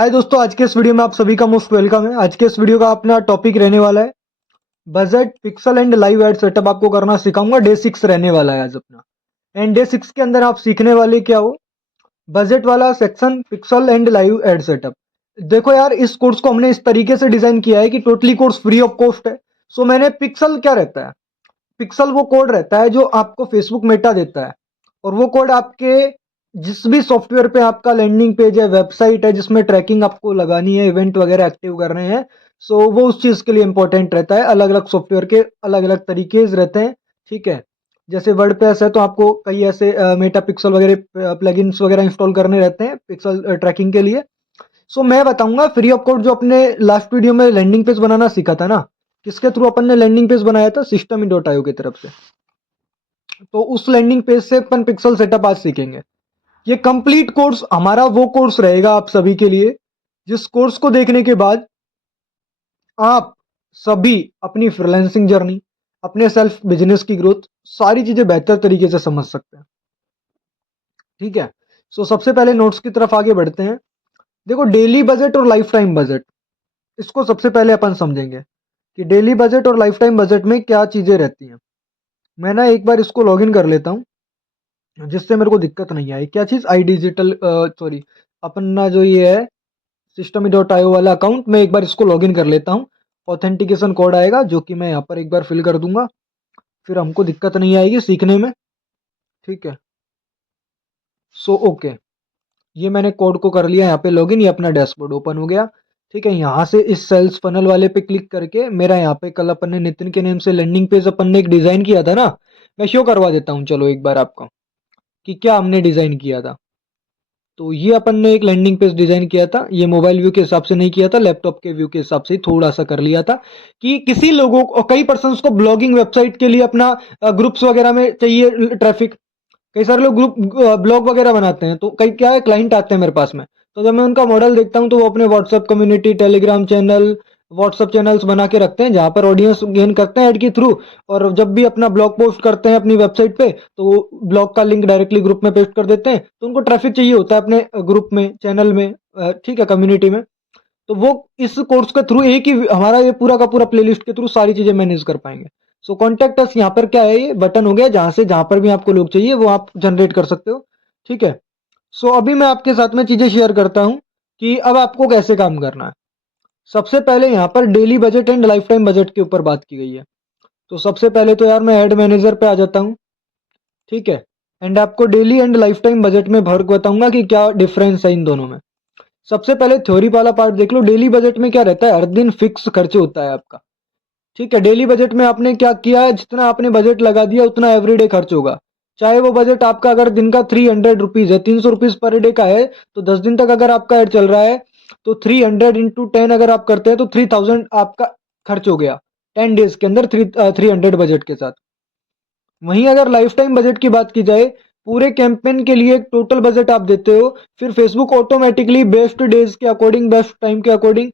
हाय दोस्तों, आज के इस वीडियो में आप सभी का मोस्ट वेलकम है। आज के इस वीडियो का अपना टॉपिक रहने वाला है budget pixel and live ad setup. आपको करना सिखाऊंगा। डे 6 रहने वाला है आज अपना। एंड डे 6 के अंदर आप सीखने वाले क्या हो, बजट वाला section pixel and live ad setup. देखो यार, इस कोर्स को हमने इस तरीके से डिजाइन किया है कि totally course free of cost है। सो मैंने पिक्सल क्या रहता है, पिक्सल वो कोड रहता है जो आपको फेसबुक मेटा देता है। और वो कोड आपके जिस भी सॉफ्टवेयर पे आपका लैंडिंग पेज है, वेबसाइट है, जिसमें ट्रैकिंग आपको लगानी है, इवेंट वगैरह एक्टिव कर रहे हैं, सो वो उस चीज के लिए इंपॉर्टेंट रहता है। अलग अलग सॉफ्टवेयर के अलग अलग तरीके रहते हैं। ठीक है, जैसे वर्डप्रेस है तो आपको कई ऐसे मेटा पिक्सल वगैरह प्लगइन्स वगैरह इंस्टॉल करने रहते हैं पिक्सल ट्रैकिंग के लिए। सो मैं बताऊंगा फ्री ऑफ कॉस्ट। जो अपने लास्ट वीडियो में लैंडिंग पेज बनाना सीखा था ना, किसके थ्रू अपन ने लैंडिंग पेज बनाया था, सिस्टम डॉट आईओ की तरफ से। तो उस लैंडिंग पेज से अपन पिक्सल सेटअप आज सीखेंगे। ये कंप्लीट कोर्स हमारा वो कोर्स रहेगा आप सभी के लिए, जिस कोर्स को देखने के बाद आप सभी अपनी फ्रीलांसिंग जर्नी, अपने सेल्फ बिजनेस की ग्रोथ, सारी चीजें बेहतर तरीके से समझ सकते हैं। ठीक है, सो सबसे पहले नोट्स की तरफ आगे बढ़ते हैं। देखो, डेली बजट और लाइफ टाइम बजट, इसको सबसे पहले अपन समझेंगे कि डेली बजट और लाइफ टाइम बजट में क्या चीजें रहती हैं। मैं ना एक बार इसको लॉगिन कर लेता हूँ, जिससे मेरे को दिक्कत नहीं आई। क्या चीज़, आई डिजिटल, सॉरी, अपना जो ये है सिस्टम डॉट आईओ वाला अकाउंट, मैं एक बार इसको लॉगिन कर लेता हूँ। ऑथेंटिकेशन कोड आएगा जो कि मैं यहाँ पर एक बार फिल कर दूंगा, फिर हमको दिक्कत नहीं आएगी सीखने में। ठीक है, सो ओके, ये मैंने कोड को कर लिया यहाँ पे लॉगिन। ये अपना डैशबोर्ड ओपन हो गया। ठीक है, यहाँ से इस सेल्स फनल वाले पे क्लिक करके मेरा यहाँ पे कल अपन ने नितिन के नेम से लैंडिंग पेज अपन ने एक डिजाइन किया था ना, मैं शो करवा देता हूँ चलो एक बार आपको कि क्या हमने डिजाइन किया था। तो ये अपन ने एक लैंडिंग पेज डिजाइन किया था। ये मोबाइल व्यू के हिसाब से नहीं किया था, लैपटॉप के व्यू के हिसाब से ही थोड़ा सा कर लिया था कि किसी लोगों को, कई पर्सन्स को ब्लॉगिंग वेबसाइट के लिए अपना ग्रुप्स वगैरह में चाहिए ट्रैफिक। कई सारे लोग ग्रुप ब्लॉग वगैरह बनाते हैं, तो कई क्या है, क्लाइंट आते हैं मेरे पास में। तो जब मैं उनका मॉडल देखता हूँ तो वो अपने WhatsApp community, Telegram channel, WhatsApp channels बना के रखते हैं जहाँ पर ऑडियंस गेन करते हैं ऐड के थ्रू। और जब भी अपना ब्लॉग पोस्ट करते हैं अपनी वेबसाइट पे, तो वो ब्लॉग का लिंक डायरेक्टली ग्रुप में पेस्ट कर देते हैं। तो उनको ट्रैफिक चाहिए होता है अपने ग्रुप में, चैनल में, ठीक है, कम्युनिटी में। तो वो इस कोर्स के थ्रू एक ही हमारा ये पूरा का पूरा प्लेलिस्ट के थ्रू सारी चीजें मैनेज कर पाएंगे। सो कॉन्टेक्ट अस, यहाँ पर क्या है, ये बटन हो गया जहां से जहां पर भी आपको लोग चाहिए वो आप जनरेट कर सकते हो। ठीक है, सो अभी मैं आपके साथ में चीजें शेयर करता हूं कि अब आपको कैसे काम करना है। सबसे पहले यहाँ पर daily budget and lifetime budget के ऊपर बात की गई है। तो सबसे पहले तो यार मैं एड मैनेजर पे आ जाता हूँ। ठीक है, एंड आपको daily and lifetime budget में फर्क बताऊंगा कि क्या डिफरेंस है इन दोनों में। सबसे पहले थ्योरी वाला पार्ट देख लो। डेली बजट में क्या रहता है, हर दिन फिक्स खर्च होता है आपका। ठीक है, डेली बजट में आपने क्या किया है, जितना आपने बजट लगा दिया उतना एवरीडे खर्च होगा। चाहे वो बजट आपका अगर दिन का 300 रुपीज है, 300 रुपीज पर डे का है, तो 10 दिन तक अगर आपका एड चल रहा है तो 300 × 10 अगर आप करते हैं तो 3000 आपका खर्च हो गया 10 डेज के अंदर, 300 बजट के साथ। वहीं अगर लाइफ टाइम बजट की बात की जाए, पूरे कैंपेन के लिए टोटल बजट आप देते हो, फिर फेसबुक ऑटोमेटिकली बेस्ट डेज के अकॉर्डिंग, बेस्ट टाइम के अकॉर्डिंग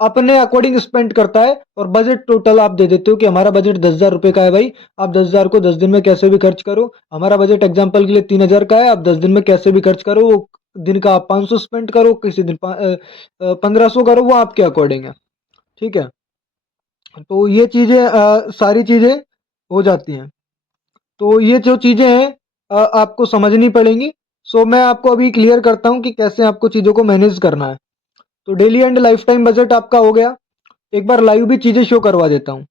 अपने अकॉर्डिंग स्पेंड करता है और बजट टोटल आप दे देते हो कि हमारा बजट 10,000 रुपए का है भाई, आप 10,000 को 10 दिन में कैसे भी खर्च करो। हमारा बजट एग्जांपल के लिए 3,000 का है, आप 10 दिन में कैसे भी खर्च करो। वो दिन का आप 500 स्पेंड करो, किसी दिन 1500 करो, वो आपके अकॉर्डिंग है। ठीक है, तो ये चीजें सारी चीजें हो जाती हैं। तो ये जो चीजें हैं आपको समझनी पड़ेंगी। सो मैं आपको अभी क्लियर करता हूँ कि कैसे आपको चीजों को मैनेज करना है। तो daily and lifetime budget आपका हो गया। एक बार लाइव भी चीजें शो करवा देता हूँ।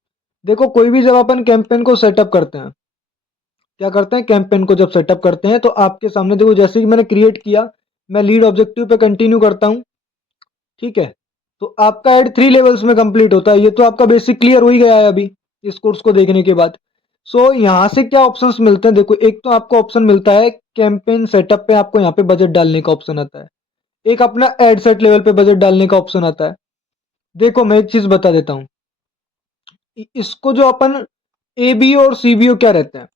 देखो, कोई भी जब अपन कैंपेन को सेटअप करते हैं, क्या करते हैं, कैंपेन को जब सेटअप करते हैं तो आपके सामने देखो, जैसे कि मैंने क्रिएट किया, मैं लीड ऑब्जेक्टिव पे कंटिन्यू करता हूँ। ठीक है, तो आपका एड 3 लेवल्स में कंप्लीट होता है। ये तो आपका बेसिक क्लियर हो ही गया है अभी इस कोर्स को देखने के बाद। सो यहाँ से क्या ऑप्शंस मिलते हैं, देखो, एक तो आपको ऑप्शन मिलता है कैंपेन सेटअप पे, आपको यहाँ पे बजट डालने का ऑप्शन आता है। एक अपना एड सेट लेवल पे बजट डालने का ऑप्शन आता है। देखो, मैं एक चीज बता देता हूँ, इसको जो अपन एबीओ और सीबीओ क्या रहते हैं।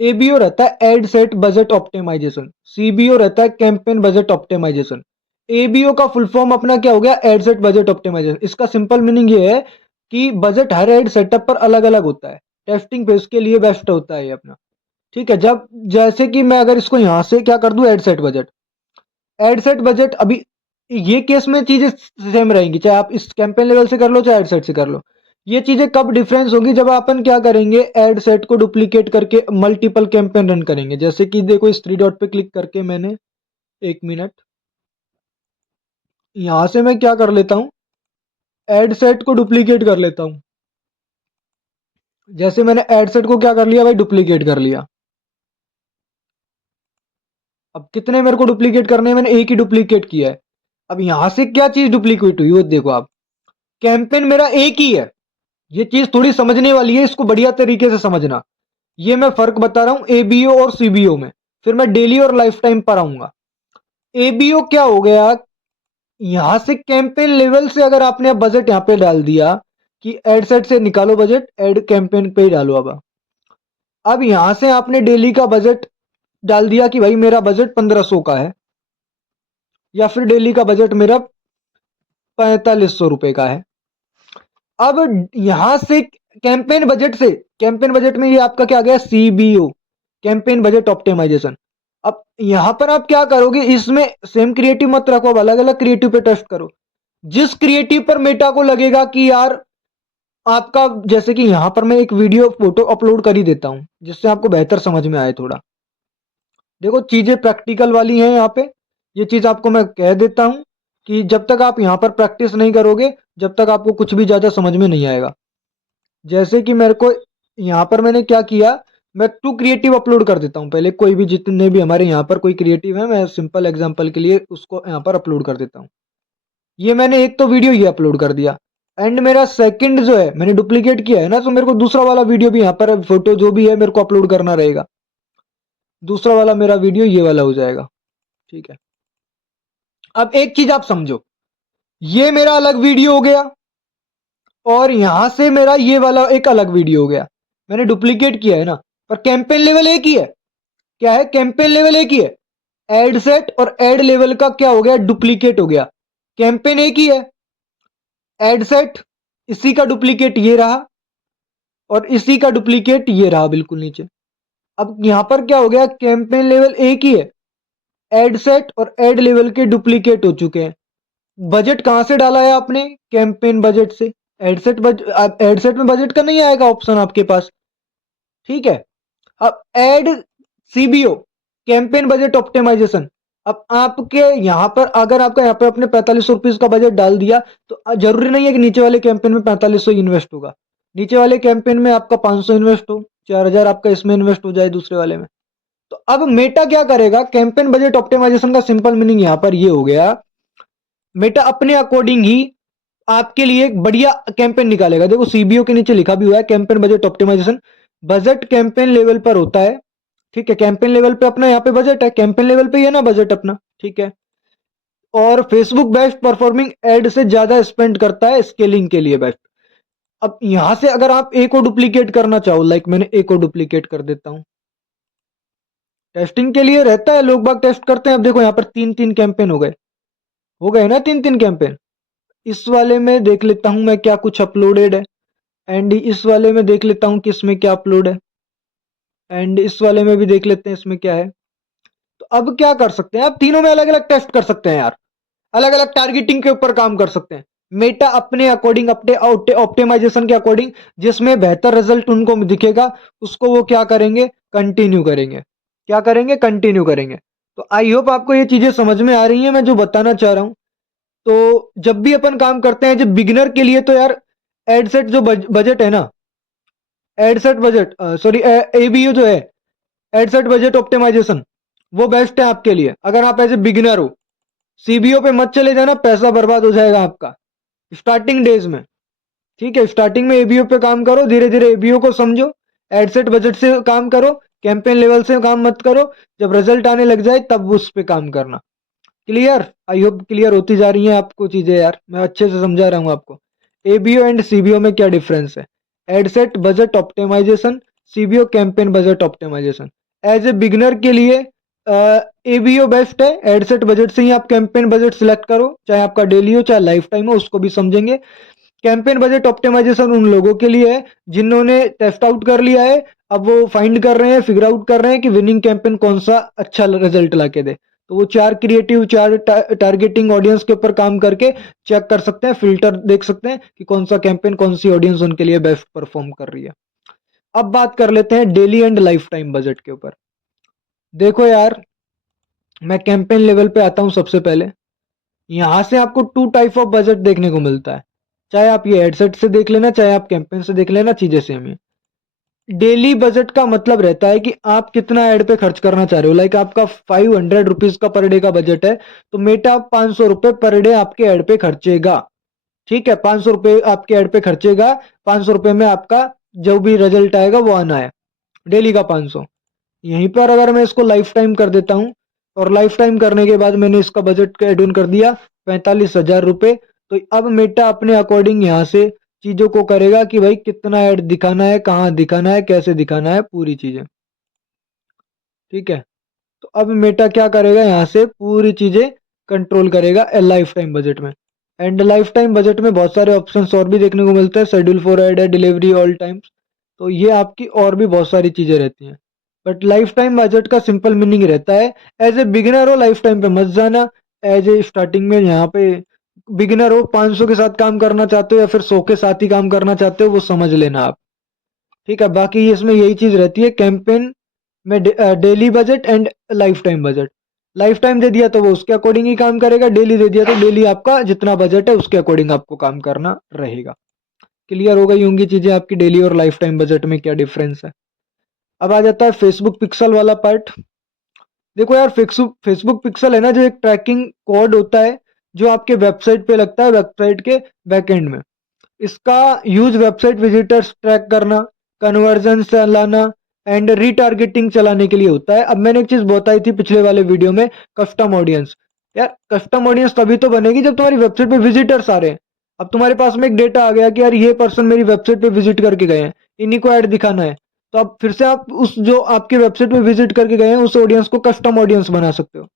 एबीओ रहता है ad set budget optimisation, CBO रहता है कैंपेन बजट ऑप्टिमाइजेशन। एबीओ का फुल फॉर्म अपना क्या हो गया, एड सेट बजट ऑप्टिमाइजेशन। इसका सिंपल मीनिंग ये है कि बजट हर एड सेटअप पर अलग अलग होता है, टेस्टिंग पे उसके लिए बेस्ट होता है ये अपना। ठीक है, जब जैसे कि मैं अगर इसको यहां से क्या कर दूं, add set budget, add set budget अभी ये केस में चीजें सेम रहेंगी, चाहे आप इस कैंपेन लेवल से कर लो चाहे एड सेट से कर लो। ये चीजें कब डिफरेंस होगी, जब अपन क्या करेंगे, एड सेट को डुप्लीकेट करके मल्टीपल कैंपेन रन करेंगे। जैसे कि देखो इस थ्री डॉट पे क्लिक करके मैंने, एक मिनट, यहां से मैं क्या कर लेता हूं, एड सेट को डुप्लीकेट कर लेता हूं। जैसे मैंने एड सेट को क्या कर लिया भाई, डुप्लीकेट कर लिया। अब कितने मेरे को डुप्लीकेट करने हैं, मैंने एक ही डुप्लीकेट किया है। अब यहां से क्या चीज डुप्लीकेट हुई वो देखो आप, कैंपेन मेरा एक ही है। ये चीज थोड़ी समझने वाली है, इसको बढ़िया तरीके से समझना। ये मैं फर्क बता रहा हूं एबीओ और सीबीओ में, फिर मैं डेली और लाइफ टाइम पर आऊंगा। एबीओ क्या हो गया, यहां से कैंपेन लेवल से अगर आपने अब बजट यहां पे डाल दिया कि एड सेट से निकालो बजट, एड कैंपेन पे ही डालो। अब यहां से आपने डेली का बजट डाल दिया कि भाई मेरा बजट 1500 का है, या फिर डेली का बजट मेरा 4500 रुपए का है। अब यहां से कैंपेन बजट में ये आपका क्या आ गया, सीबीओ, कैंपेन बजट ऑप्टिमाइजेशन। अब यहां पर आप क्या करोगे, इसमें सेम क्रिएटिव मत रखो, अब अलग अलग क्रिएटिव पे टेस्ट करो। जिस क्रिएटिव पर मेटा को लगेगा कि यार आपका, जैसे कि यहां पर मैं एक वीडियो फोटो अपलोड कर ही देता हूं जिससे आपको बेहतर समझ में आए थोड़ा। देखो चीजें प्रैक्टिकल वाली हैं यहाँ पे, ये चीज आपको मैं कह देता हूं कि जब तक आप यहाँ पर प्रैक्टिस नहीं करोगे, जब तक आपको कुछ भी ज्यादा समझ में नहीं आएगा। जैसे कि मेरे को यहाँ पर मैंने क्या किया, मैं टू क्रिएटिव अपलोड कर देता हूँ पहले, कोई भी जितने भी हमारे यहाँ पर कोई क्रिएटिव है, मैं सिंपल एग्जांपल के लिए उसको यहाँ पर अपलोड कर देता हूँ। ये मैंने एक तो वीडियो ये अपलोड कर दिया, एंड मेरा सेकंड जो है मैंने डुप्लीकेट किया है ना, तो मेरे को दूसरा वाला वीडियो भी यहाँ पर, फोटो जो भी है मेरे को अपलोड करना रहेगा। दूसरा वाला मेरा वीडियो ये वाला हो जाएगा, ठीक है। अब एक चीज आप समझो, ये मेरा अलग वीडियो हो गया और यहां से मेरा ये वाला एक अलग वीडियो हो गया। मैंने डुप्लीकेट किया है ना, पर कैंपेन लेवल एक ही है। क्या है, कैंपेन लेवल एक ही है। एड सेट और एड लेवल का क्या हो गया, डुप्लीकेट हो गया। कैंपेन एक ही है, एड सेट इसी का डुप्लीकेट ये रहा और इसी का डुप्लीकेट ये रहा बिल्कुल नीचे। अब यहां पर क्या हो गया, कैंपेन लेवल एक ही है, एड सेट और एड लेवल के डुप्लीकेट हो चुके हैं। बजट कहां से डाला है आपने, कैंपेन बजट से। एड सेट में बजट का नहीं आएगा ऑप्शन आपके पास, ठीक है। अब ad CBO, campaign budget optimisation. अब आपके यहां पर अगर आपका यहाँ पे अपने 4500 रुपीज का बजट डाल दिया, तो जरूरी नहीं है कि नीचे वाले कैंपेन में 4500 इन्वेस्ट होगा। नीचे वाले कैंपेन में आपका 500 इन्वेस्ट हो, 4000 आपका इसमें इन्वेस्ट हो जाए दूसरे वाले में। तो अब मेटा क्या करेगा, कैंपेन बजट ऑप्टिमाइजेशन का सिंपल मीनिंग यहां पर ये हो गया, मेटा अपने अकॉर्डिंग ही आपके लिए एक बढ़िया कैंपेन निकालेगा। देखो सीबीओ के नीचे लिखा भी हुआ है, campaign budget optimisation. Budget campaign level पर होता है, ठीक है। कैंपेन लेवल पे अपना यहाँ पे बजट है, कैंपेन लेवल पे ही है ना बजट अपना, ठीक है। और फेसबुक बेस्ट परफॉर्मिंग एड से ज्यादा स्पेंड करता है स्केलिंग के लिए बेस्ट। अब यहां से अगर आप ए को डुप्लीकेट करना चाहो, लाइक मैंने ए को डुप्लीकेट कर देता हूं, टेस्टिंग के लिए रहता है, लोग बाग टेस्ट करते हैं। अब देखो यहाँ पर तीन तीन कैंपेन हो गए ना, तीन तीन कैंपेन। इस वाले में देख लेता हूं मैं क्या कुछ अपलोडेड है, एंड इस वाले में देख लेता हूं कि इसमें क्या अपलोड है, एंड इस वाले में भी देख लेते हैं इसमें क्या है। तो अब क्या कर सकते हैं, आप तीनों में अलग अलग टेस्ट कर सकते हैं यार, अलग अलग टारगेटिंग के ऊपर काम कर सकते हैं। मेटा अपने अकॉर्डिंग, अपने ऑप्टिमाइजेशन के अकॉर्डिंग जिसमें बेहतर रिजल्ट उनको दिखेगा, उसको वो क्या करेंगे, कंटिन्यू करेंगे। क्या करेंगे, कंटिन्यू करेंगे। तो आई होप आपको ये चीजें समझ में आ रही हैं मैं जो बताना चाह रहा हूं। तो जब भी अपन काम करते हैं, जब बिगिनर के लिए, तो यार एडसेट जो बजट है ना, एडसेट बजट, सॉरी एबीयू जो है, एडसेट बजट ऑप्टिमाइजेशन, वो बेस्ट है आपके लिए अगर आप एज ए बिगिनर हो। सीबीओ पे मत चले जाना, पैसा बर्बाद हो जाएगा आपका स्टार्टिंग डेज में, ठीक है। स्टार्टिंग में एबीओ पे काम करो, धीरे धीरे एबीओ को समझो, एडसेट बजट से काम करो, कैंपेन लेवल से काम मत करो। जब रिजल्ट आने लग जाए तब उस पे काम करना। क्लियर, आई होप क्लियर होती जा रही हैं आपको चीजें यार, मैं अच्छे से समझा रहा हूं आपको। एबीओ एंड सीबीओ में क्या डिफरेंस है, ad set budget optimisation, CBO campaign budget optimisation. As a beginner के लिए एबीओ बेस्ट है, एडसेट बजट से ही आप कैंपेन बजट सिलेक्ट करो, चाहे आपका डेली हो चाहे लाइफ टाइम हो, उसको भी समझेंगे। कैंपेन बजट ऑप्टिमाइजेशन उन लोगों के लिए है जिन्होंने टेस्ट आउट कर लिया है, अब वो फाइंड कर रहे हैं, फिगर आउट कर रहे हैं कि विनिंग कैंपेन कौन सा अच्छा रिजल्ट ला के दे। तो वो 4 क्रिएटिव 4 टारगेटिंग ऑडियंस के ऊपर काम करके चेक कर सकते हैं, फिल्टर देख सकते हैं कि कौन सा कैंपेन कौन सी ऑडियंस उनके लिए बेस्ट परफॉर्म कर रही है। अब बात कर लेते हैं daily and lifetime budget के ऊपर। देखो यार, मैं कैंपेन लेवल पे आता हूँ सबसे पहले। यहाँ से आपको 2 टाइप ऑफ बजट देखने को मिलता है, चाहे आप ये एडसेट से देख लेना चाहे आप कैंपेन से देख लेना, चीजें सेम है। डेली बजट का मतलब रहता है कि आप कितना एड पे खर्च करना चाह रहे हो। लाइक आपका 500 रुपीज का पर डे का बजट है, तो मेटा 500 रुपये पर डे आपके एड पे खर्चेगा। ठीक है, 500 रुपये आपके एड पे खर्चेगा। 500 रुपये में आपका जो भी रिजल्ट आएगा वो आना है, डेली का 500। यहीं पर अगर मैं इसको लाइफ टाइम कर देता हूँ, और लाइफ टाइम करने के बाद मैंने इसका बजट एड ऑन कर दिया 45,000 रुपये, तो अब मेटा अपने अकॉर्डिंग यहाँ से चीजों को करेगा कि भाई कितना ऐड दिखाना है, कहाँ दिखाना है, कैसे दिखाना है, पूरी चीजें। ठीक है, तो अब मेटा क्या करेगा, यहाँ से पूरी चीजें कंट्रोल करेगा लाइफ टाइम बजट में। एंड लाइफ टाइम बजट में बहुत सारे ऑप्शंस और भी देखने को मिलते हैं, शेड्यूल फॉर एड है, डिलीवरी ऑल टाइम्स, तो ये आपकी और भी बहुत सारी चीजें रहती हैं। बट लाइफ टाइम बजट का सिंपल मीनिंग रहता है, एज ए बिगिनर हो लाइफ टाइम पे मत जाना। एज ए स्टार्टिंग में यहाँ पे बिगिनर हो, 500 के साथ काम करना चाहते हो या फिर 100 के साथ ही काम करना चाहते हो, वो समझ लेना आप। ठीक है, बाकी इसमें यही चीज रहती है कैंपेन में, daily budget and lifetime budget. Lifetime दे दिया तो वो उसके अकॉर्डिंग ही काम करेगा, डेली दे दिया तो डेली आपका जितना बजट है उसके अकॉर्डिंग आपको काम करना रहेगा। क्लियर हो गई होंगी चीजें आपकी, डेली और लाइफ टाइम बजट में क्या डिफरेंस है। अब आ जाता है फेसबुक पिक्सल वाला पार्ट। देखो यार, फेसबुक पिक्सल है ना, जो एक ट्रैकिंग कोड होता है जो आपके वेबसाइट पे लगता है, वेबसाइट के बैकएंड में। इसका यूज वेबसाइट विजिटर्स ट्रैक करना, कन्वर्जन चलाना एंड रीटारगेटिंग चलाने के लिए होता है। अब मैंने एक चीज बताई थी पिछले वाले वीडियो में, कस्टम ऑडियंस। यार कस्टम ऑडियंस तभी तो बनेगी जब तुम्हारी वेबसाइट पे विजिटर्स आ रहे हैं। अब तुम्हारे पास में एक डेटा आ गया कि यार ये पर्सन मेरी वेबसाइट पे विजिट करके गए हैं, इन्हीं को ऐड दिखाना है, तो अब फिर से आप उस जो आपकी वेबसाइट पे विजिट करके गए हैं उस ऑडियंस को कस्टम ऑडियंस बना सकते हो।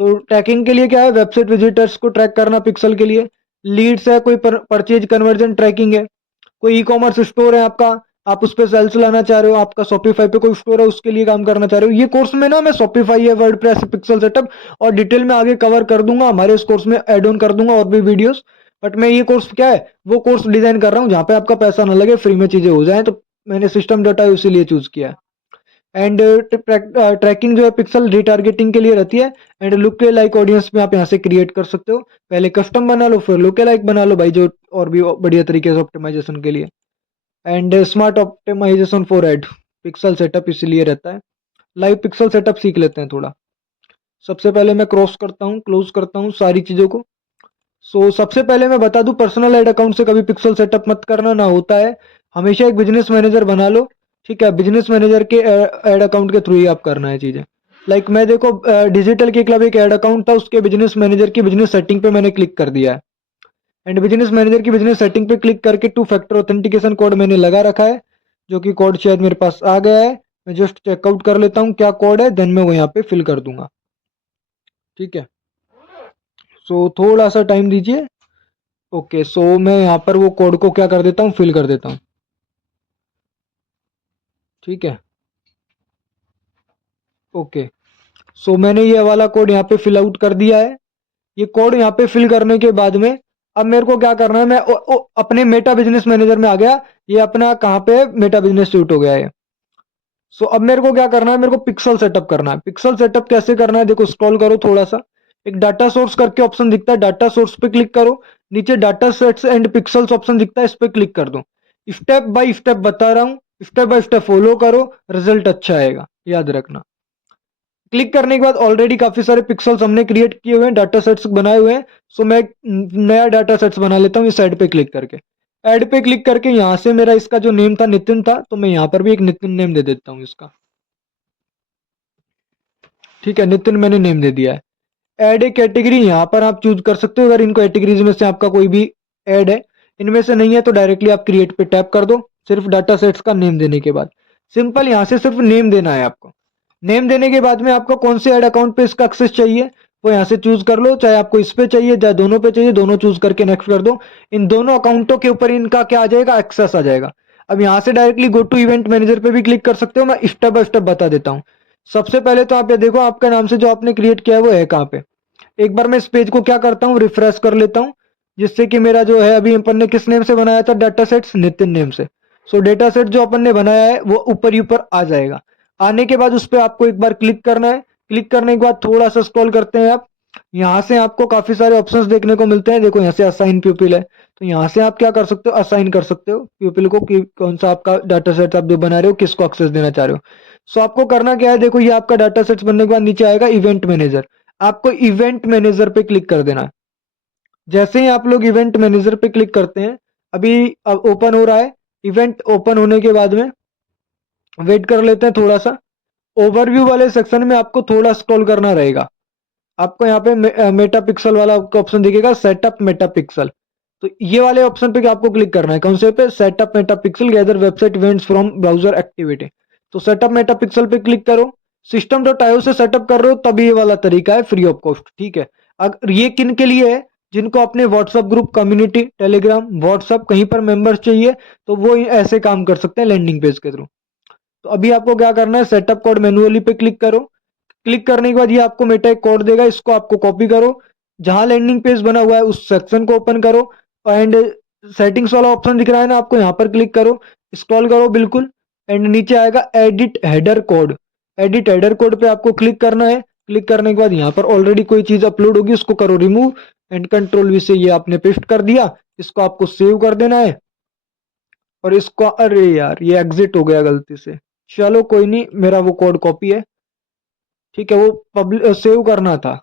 तो ट्रैकिंग के लिए क्या है, वेबसाइट विजिटर्स को ट्रैक करना पिक्सल के लिए। लीड्स है, कोई परचेज कन्वर्जन ट्रैकिंग है, कोई ई कॉमर्स स्टोर है आपका, आप उस पर सेल्स लाना चाह रहे हो, आपका शॉपिफाई पे कोई स्टोर है उसके लिए काम करना चाह रहे हो। ये कोर्स में ना मैं शॉपिफाई है, वर्डप्रेस, पिक्सल सेटअप और डिटेल में आगे कवर कर दूंगा, हमारे इस कोर्स में एड ऑन कर दूंगा और भी वीडियोस। बट मैं ये कोर्स क्या है, वो कोर्स डिजाइन कर रहा हूँ जहाँ पे आपका पैसा ना लगे, फ्री में चीजें हो जाए, तो मैंने सिस्टम डाटा इसीलिए चूज किया है। एंड ट्रैकिंग जो है पिक्सल रिटारगेटिंग के लिए रहती है। एंड लुक के लाइक ऑडियंस में आप यहाँ से क्रिएट कर सकते हो, पहले कस्टम बना लो फिर लुक के लाइक बना लो भाई, जो और भी बढ़िया तरीके से ऑप्टिमाइजेशन के लिए। And smart optimisation for ad, pixel setup इसलिए रहता है। लाइव पिक्सल सेटअप सीख लेते हैं थोड़ा। सबसे पहले मैं क्रॉस करता हूँ, क्लोज करता हूँ सारी चीज़ों को। सबसे पहले मैं बता दूं, पर्सनल एड अकाउंट से कभी पिक्सल सेटअप मत करना, ना होता है। हमेशा एक बिजनेस मैनेजर बना लो। ठीक है, बिजनेस मैनेजर के एड अकाउंट के थ्रू ही आप करना है चीज़ें। लाइक मैं देखो, डिजिटल के क्लब एक एड अकाउंट था, उसके बिजनेस मैनेजर की बिजनेस सेटिंग पे मैंने क्लिक कर दिया है। एंड बिजनेस मैनेजर की बिजनेस सेटिंग पे क्लिक करके 2 फैक्टर ऑथेंटिकेशन कोड मैंने लगा रखा है, जो कि कोड शायद मेरे पास आ गया है। मैं जस्ट चेकआउट कर लेता हूँ क्या कोड है, देन मैं वो यहाँ पे फिल कर दूंगा। ठीक है, थोड़ा सा टाइम दीजिए। ओके, मैं यहाँ पर वो कोड को क्या कर देता हूँ, फिल कर देता हूँ। ठीक है, ओके, मैंने ये वाला कोड यहाँ पे फिल आउट कर दिया है। ये कोड यहाँ पे फिल करने के बाद में अब मेरे को क्या करना है, मैं अपने मेटा बिजनेस मैनेजर में आ गया। ये अपना कहाँ पे है, मेटा बिजनेस सूट हो गया है। अब मेरे को क्या करना है, मेरे को पिक्सल सेटअप करना है। पिक्सल सेटअप कैसे करना है, देखो स्क्रॉल करो थोड़ा सा, एक डाटा सोर्स करके ऑप्शन दिखता है, डाटा सोर्स पे क्लिक करो। नीचे data sets and pixels option दिखता है, इस पे क्लिक कर दो। स्टेप बाय स्टेप बता रहा हूँ, स्टेप बाय स्टेप फॉलो करो, रिजल्ट अच्छा आएगा, याद रखना। क्लिक करने के बाद ऑलरेडी काफी सारे पिक्सल्स हमने क्रिएट किए हुए हैं, डाटा सेट्स बनाए हुए हैं। मैं एक नया डाटा सेट्स बना लेता हूँ इस साइड पे क्लिक करके। ऐड पे क्लिक करके यहाँ से मेरा इसका जो नेम था नितिन था, तो मैं यहाँ पर भी एक नितिन नेम दे देता हूँ इसका। ठीक है, नितिन मैंने नेम दे दिया है। ऐड ए कैटेगरी यहाँ पर आप चूज कर सकते हो, अगर इन कैटेगरीज में से आपका कोई भी ऐड है। इनमें से नहीं है तो डायरेक्टली आप क्रिएट पे टैप कर दो, सिर्फ डाटा सेट्स का नेम देने के बाद। सिंपल, यहाँ से सिर्फ नेम देना है आपको। नेम देने के बाद में आपको कौन से ऐड अकाउंट पे इसका एक्सेस चाहिए वो यहाँ से चूज कर लो, चाहे आपको इस पे चाहिए चाहे दोनों पे चाहिए, दोनों चूज करके नेक्स्ट कर दो। इन दोनों अकाउंटों के ऊपर इनका क्या आ जाएगा, एक्सेस आ जाएगा। अब यहाँ से directly go to event manager पे भी क्लिक कर सकते हो, मैं स्टेप बाय स्टेप बता देता हूँ। सबसे पहले तो आप ये देखो आपका नाम से जो आपने क्रिएट किया है वो है कहाँ पे। एक बार मैं इस पेज को क्या करता हूँ, रिफ्रेश कर लेता हूँ, जिससे कि मेरा जो है अभी अपन ने किस नेम से बनाया था डाटा सेट्स, नितिन नेम से। सो डेटा सेट जो अपन ने बनाया है वो ऊपर ही ऊपर आ जाएगा। आने के बाद उस पर आपको एक बार क्लिक करना है। क्लिक करने के बाद थोड़ा सा स्क्रॉल करते हैं आप। यहाँ से आपको काफी सारे ऑप्शंस देखने को मिलते हैं। देखो यहाँ से असाइन प्यूपिल है, तो यहाँ से आप क्या कर सकते हो, असाइन कर सकते हो प्यूपिल को कि कौन सा आपका डाटा सेट आप जो बना रहे हो किसको एक्सेस देना चाह रहे हो। सो आपको करना क्या है, देखो ये आपका डाटा सेट्स बनने के बाद नीचे आएगा इवेंट मैनेजर। आपको इवेंट मैनेजर पे क्लिक कर देना है। जैसे ही आप लोग इवेंट मैनेजर पे क्लिक करते हैं, अभी अब ओपन हो रहा है। इवेंट ओपन होने के बाद में वेट कर लेते हैं थोड़ा सा। ओवरव्यू वाले सेक्शन में आपको थोड़ा स्क्रॉल करना रहेगा। आपको यहाँ पे मेटा पिक्सल वाला आपको ऑप्शन दिखेगा, सेटअप मेटा पिक्सल। तो ये वाले ऑप्शन पे आपको क्लिक करना है। कौन से पे, setup Meta pixel gather website events from browser activity. तो सेटअप मेटा पिक्सल पे क्लिक करो। system.io से सेटअप कर रहे हो तब ये वाला तरीका है, फ्री ऑफ कॉस्ट, ठीक है। अगर ये किन के लिए है, जिनको अपने WhatsApp group, community, Telegram, WhatsApp कहीं पर मेंबर्स चाहिए, तो वो ऐसे काम कर सकते हैं लैंडिंग पेज के थ्रू। तो अभी आपको क्या करना है, सेटअप कोड मैनुअली पे क्लिक करो। क्लिक करने के बाद ये आपको मेटा एक कोड देगा, इसको आपको कॉपी करो। जहां लैंडिंग पेज बना हुआ है उस सेक्शन को ओपन करो। एंड सेटिंग्स वाला ऑप्शन दिख रहा है ना आपको, यहाँ पर क्लिक करो, स्क्रॉल करो बिल्कुल। एंड नीचे आएगा edit header code. Edit header code पे आपको क्लिक करना है। क्लिक करने के बाद यहाँ पर ऑलरेडी कोई चीज अपलोड होगी, उसको करो रिमूव। एंड कंट्रोल वी से ये आपने पेस्ट कर दिया। इसको आपको सेव कर देना है। और इसको, अरे यार ये एग्जिट हो गया गलती से। चलो कोई नहीं, मेरा वो कोड कॉपी है, ठीक है, वो सेव करना था।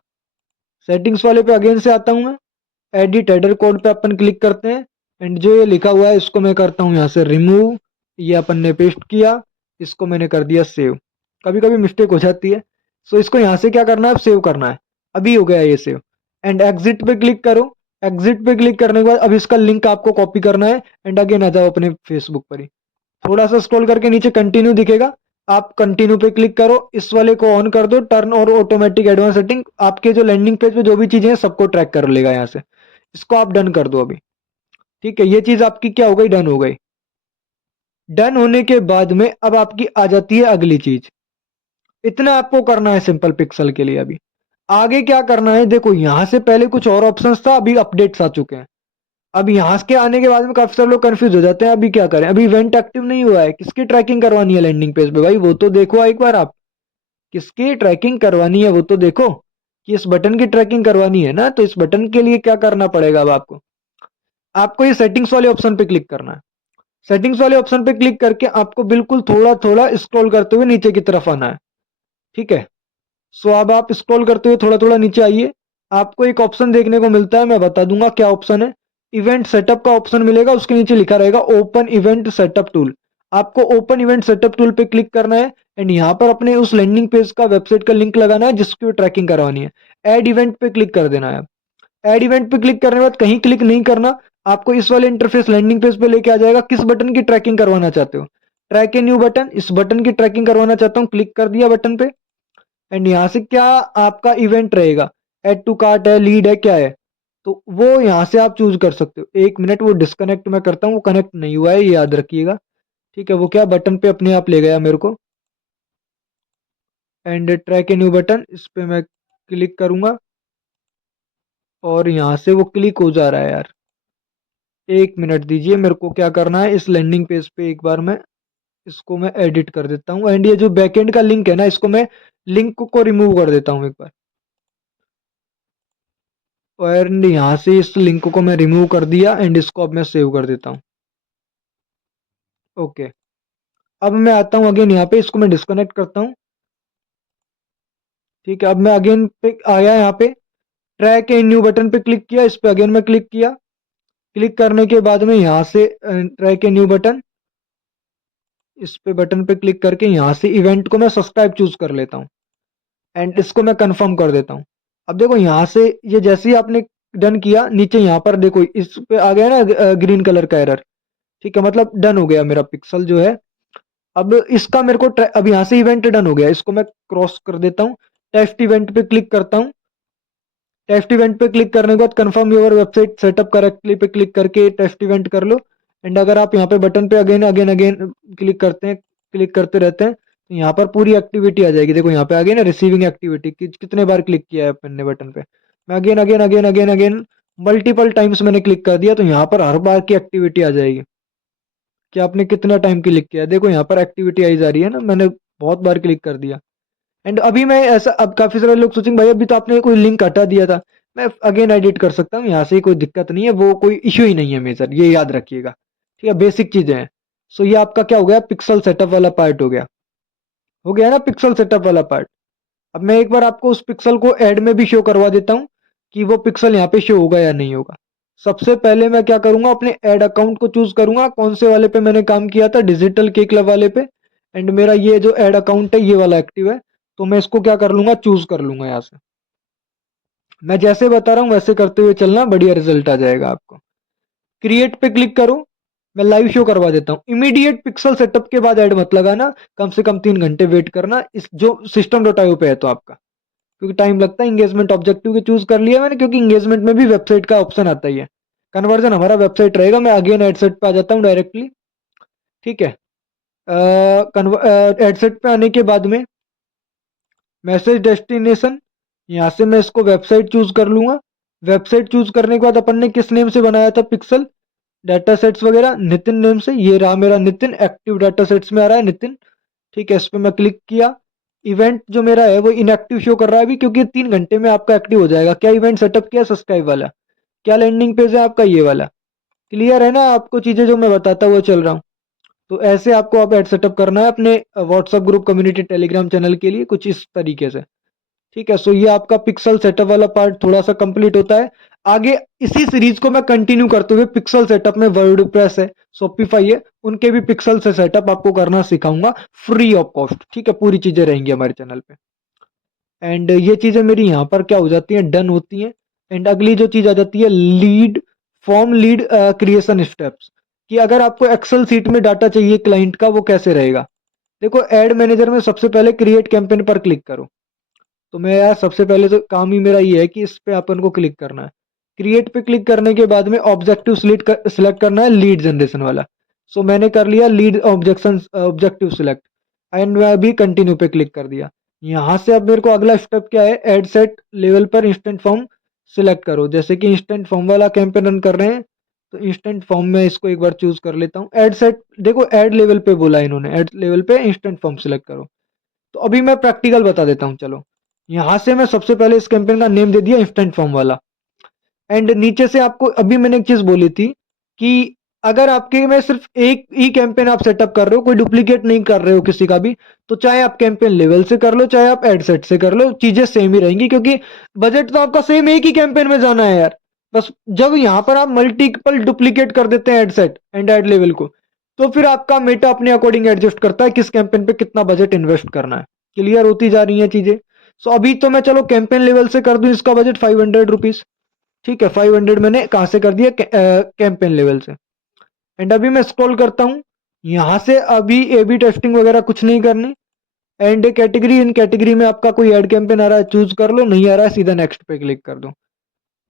सेटिंग्स वाले पे अगेन से आता हूँ मैं। एडिट हेडर कोड पे अपन क्लिक करते हैं। एंड जो ये लिखा हुआ है इसको मैं करता हूँ यहाँ से रिमूव। ये अपन ने पेस्ट किया, इसको मैंने कर दिया सेव। कभी कभी मिस्टेक हो जाती है। सो इसको यहाँ से क्या करना है, सेव करना है। अभी हो गया ये सेव। एंड एग्जिट पे क्लिक करो। एग्जिट पे क्लिक करने के बाद अब इसका लिंक आपको कॉपी करना है। एंड अगेन आ जाओ अपने फेसबुक पर ही। थोड़ा सा स्क्रॉल करके नीचे कंटिन्यू दिखेगा, आप कंटिन्यू पे क्लिक करो। इस वाले को ऑन कर दो, टर्न और ऑटोमेटिक एडवांस सेटिंग। आपके जो लैंडिंग पेज पे जो भी चीजें हैं सबको ट्रैक कर लेगा यहाँ से। इसको आप डन कर दो अभी, ठीक है। ये चीज आपकी क्या हो गई, डन हो गई। डन होने के बाद में अब आपकी आ जाती है अगली चीज। इतना आपको करना है सिंपल पिक्सल के लिए। अभी आगे क्या करना है, देखो यहां से पहले कुछ और ऑप्शंस था, अभी अपडेट्स आ चुके हैं। अब यहाँ के आने के बाद में काफी सारे लोग कंफ्यूज हो जाते हैं, अभी क्या करें, अभी इवेंट एक्टिव नहीं हुआ है, किसकी ट्रैकिंग करवानी है लैंडिंग पेज पे, भाई वो तो देखो एक बार आप, किसकी ट्रैकिंग करवानी है वो तो देखो। कि इस बटन की ट्रैकिंग करवानी है ना, तो इस बटन के लिए क्या करना पड़ेगा, अब आपको आपको ये सेटिंग्स वाले ऑप्शन पे क्लिक करना है। सेटिंग्स वाले ऑप्शन पे क्लिक करके आपको बिल्कुल थोड़ा थोड़ा स्क्रॉल करते हुए नीचे की तरफ आना है, ठीक है। सो अब आप स्क्रॉल करते हुए थोड़ा थोड़ा नीचे आइए। आपको एक ऑप्शन देखने को मिलता है, मैं बता दूंगा क्या ऑप्शन है। इवेंट सेटअप का ऑप्शन मिलेगा, उसके नीचे लिखा रहेगा ओपन इवेंट सेटअप टूल। आपको ओपन इवेंट सेटअप टूल पे क्लिक करना है। एंड यहाँ पर अपने उस लैंडिंग पेज का, वेबसाइट का लिंक लगाना है जिसकी ट्रैकिंग करवानी है। ऐड इवेंट पे क्लिक कर देना है। ऐड इवेंट पे क्लिक करने के बाद कहीं क्लिक नहीं करना, आपको इस वाले इंटरफेस लैंडिंग पेज पे लेके आ जाएगा। किस बटन की ट्रैकिंग करवाना चाहते हो, ट्रैक ए न्यू बटन, इस बटन की ट्रैकिंग करवाना चाहता हूँ, क्लिक कर दिया बटन पे। एंड यहाँ से क्या आपका इवेंट रहेगा, एड टू कार्ट है, लीड है, क्या है, तो वो यहाँ से आप चूज कर सकते हो। एक मिनट, वो डिस्कनेक्ट मैं करता हूँ, वो कनेक्ट नहीं हुआ है, ये याद रखिएगा, ठीक है। वो क्या बटन पे अपने आप ले गया मेरे को। And track a new button, इस पे मैं क्लिक करूंगा और यहाँ से वो क्लिक हो जा रहा है यार। एक मिनट दीजिए, मेरे को क्या करना है, इस लैंडिंग पेज पे एक बार मैं इसको मैं एडिट कर देता हूँ। एंड ये जो बैकएंड का लिंक है ना, इसको मैं लिंक को रिमूव कर देता हूँ एक बार। एंड यहाँ से इस लिंक को मैं रिमूव कर दिया। एंड इसको अब मैं सेव कर देता हूँ, ओके। अब मैं आता हूँ अगेन यहाँ पे, इसको मैं डिस्कनेक्ट करता हूँ, ठीक है। अब मैं अगेन पे आया, यहाँ पे ट्रैक ए न्यू बटन पे क्लिक किया, इस पे अगेन मैं क्लिक किया। क्लिक करने के बाद में यहाँ से ट्रैक ए न्यू बटन, इस पे बटन पे क्लिक करके यहाँ से इवेंट को मैं सब्सक्राइब चूज कर लेता हूँ। एंड इसको मैं कंफर्म कर देता हूँ। अब देखो यहाँ से ये जैसे ही आपने डन किया, नीचे यहाँ पर देखो इस पे आ गया ना ग्रीन कलर का एरर, ठीक है, मतलब डन हो गया मेरा पिक्सल जो है। अब इसका मेरे को अब यहाँ से इवेंट डन हो गया, इसको मैं क्रॉस कर देता हूँ। टेस्ट इवेंट पे क्लिक करता हूँ। टेस्ट इवेंट पे क्लिक करने के बाद confirm your website setup correctly पे क्लिक करके टेस्ट इवेंट कर लो। एंड अगर आप यहाँ पे बटन पे अगेन अगेन अगेन क्लिक करते हैं, क्लिक करते रहते हैं, तो यहाँ पर पूरी एक्टिविटी आ जाएगी। देखो यहाँ पे आ गई ना रिसीविंग एक्टिविटी, कितने बार क्लिक किया है अपन ने बटन पे। मैं again again again again again multiple times मैंने क्लिक कर दिया, तो यहाँ पर हर बार की एक्टिविटी आ जाएगी कि आपने कितना टाइम क्लिक किया। देखो यहाँ पर एक्टिविटी आई जा रही है ना, मैंने बहुत बार क्लिक कर दिया। एंड अभी मैं ऐसा, अब काफी सारे लोग सोचेंगे भाई अभी तो आपने कोई लिंक हटा दिया था। मैं अगेन एडिट कर सकता हूँ यहाँ से, कोई दिक्कत नहीं है, वो कोई इश्यू ही नहीं है मेजर, ये याद रखिएगा। ठीक है, बेसिक चीजें हैं। सो ये आपका क्या हो गया, पिक्सल सेटअप वाला पार्ट हो गया ना पिक्सल सेटअप वाला पार्ट। अब मैं एक बार आपको उस पिक्सल को ऐड में भी शो करवा देता हूँ कि वो पिक्सल यहाँ पे शो होगा या नहीं होगा। सबसे पहले मैं क्या करूंगा, अपने ऐड अकाउंट को चूज करूंगा, कौन से वाले पे मैंने काम किया था, डिजिटल के क्लब वाले पे। एंड मेरा ये जो ऐड अकाउंट है ये वाला एक्टिव है, तो मैं इसको क्या कर लूंगा, चूज कर लूंगा यहाँ से। मैं जैसे बता रहा हूँ वैसे करते हुए चलना, बढ़िया रिजल्ट आ जाएगा आपको। क्रिएट पे क्लिक करो, मैं लाइव शो करवा देता हूँ। इमीडिएट पिक्सल सेटअप के बाद ऐड मत लगाना, कम से कम 3 घंटे वेट करना, इस जो system.io पे है तो आपका, क्योंकि टाइम लगता है। इंगेजमेंट ऑब्जेक्टिव के चूज कर लिया मैंने, क्योंकि इंगेजमेंट में भी वेबसाइट का ऑप्शन आता ही है। कन्वर्जन हमारा वेबसाइट रहेगा। मैं अगेन एडसेट पे आ जाता हूँ डायरेक्टली। ठीक है, एडसेट पे आने के बाद में मैसेज डेस्टिनेशन, यहाँ से मैं इसको वेबसाइट चूज कर लूंगा। वेबसाइट चूज करने के बाद अपन ने किस नेम से बनाया था पिक्सल डाटा सेट्स वगैरह, नितिन नेम से। ये रहा मेरा नितिन, एक्टिव डाटा सेट्स में आ रहा है नितिन। ठीक है, इस पर मैं क्लिक किया। इवेंट जो मेरा है वो इनएक्टिव शो कर रहा है अभी, क्योंकि 3 घंटे में आपका एक्टिव हो जाएगा। क्या इवेंट सेटअप किया, सब्सक्राइब वाला। क्या लैंडिंग पेज है आपका, ये वाला। क्लियर है ना आपको चीजें जो मैं बताता हुआ चल रहा हूँ। तो ऐसे आपको आप एड सेटअप करना है अपने WhatsApp group, community, Telegram channel के लिए, कुछ इस तरीके से। ठीक है, सो ये आपका पिक्सल सेटअप वाला पार्ट थोड़ा सा कंप्लीट होता है। आगे इसी सीरीज को मैं कंटिन्यू करते हुए पिक्सल सेटअप में वर्डप्रेस है, शॉपिफाई है, उनके भी पिक्सल से सेटअप आपको करना सिखाऊंगा फ्री ऑफ कॉस्ट। ठीक है, पूरी चीजें रहेंगी हमारे चैनल पे। एंड ये चीजें मेरी यहाँ पर क्या हो जाती हैं, डन होती हैं। एंड अगली जो चीज आ जाती है, lead form lead creation steps, कि अगर आपको एक्सेल सीट में डाटा चाहिए क्लाइंट का, वो कैसे रहेगा। देखो एड मैनेजर में सबसे पहले क्रिएट कैंपेन पर क्लिक करो। तो मैं यार सबसे पहले तो काम ही मेरा ये है कि इस पे अपन को क्लिक करना है। क्रिएट पे क्लिक करने के बाद में ऑब्जेक्टिव सिलेक्ट करना है, लीड जनरेशन वाला। सो मैंने कर लिया लीड ऑब्जेक्टिव सिलेक्ट। एंड मैं अभी कंटिन्यू पे क्लिक कर दिया। यहाँ से अब मेरे को अगला स्टेप क्या है, एड सेट लेवल पर इंस्टेंट फॉर्म सिलेक्ट करो। जैसे कि इंस्टेंट फॉर्म वाला कैंपेन रन कर रहे हैं, तो इंस्टेंट फॉर्म में इसको एक बार चूज कर लेता हूँ। एड सेट, देखो एड लेवल पे बोला इन्होंने, एड लेवल पे इंस्टेंट फॉर्म सिलेक्ट करो। तो अभी मैं प्रैक्टिकल बता देता हूँ, चलो। यहां से मैं सबसे पहले इस कैंपेन का नेम दे दिया इंस्टेंट फॉर्म वाला। एंड नीचे से आपको अभी मैंने एक चीज बोली थी कि अगर आपके में सिर्फ एक ही कैंपेन आप सेटअप कर रहे हो, कोई डुप्लीकेट नहीं कर रहे हो किसी का भी, तो चाहे आप कैंपेन लेवल से कर लो, चाहे आप एड सेट से कर लो, चीजें सेम ही रहेंगी, क्योंकि बजट तो आपका सेम, एक ही कैंपेन में जाना है यार। बस जब यहां पर आप मल्टीपल डुप्लीकेट कर देते हैं ad set and ad level को, तो फिर आपका मेटा अपने अकॉर्डिंग एडजस्ट करता है किस कैंपेन पे कितना बजट इन्वेस्ट करना है। क्लियर होती जा रही है चीजें। सो अभी तो मैं चलो कैंपेन लेवल से कर दूं इसका बजट 500 रुपीज। ठीक है, 500 मैंने कहां से कर दिया, कैंपेन लेवल से। एंड अभी मैं स्क्रॉल करता हूं, यहां से अभी ए बी टेस्टिंग वगैरह कुछ नहीं करनी। एंड कैटेगरी, इन कैटेगरी में आपका कोई ऐड कैंपेन आ रहा है चूज कर लो, नहीं आ रहा है सीधा नेक्स्ट पे क्लिक कर दो।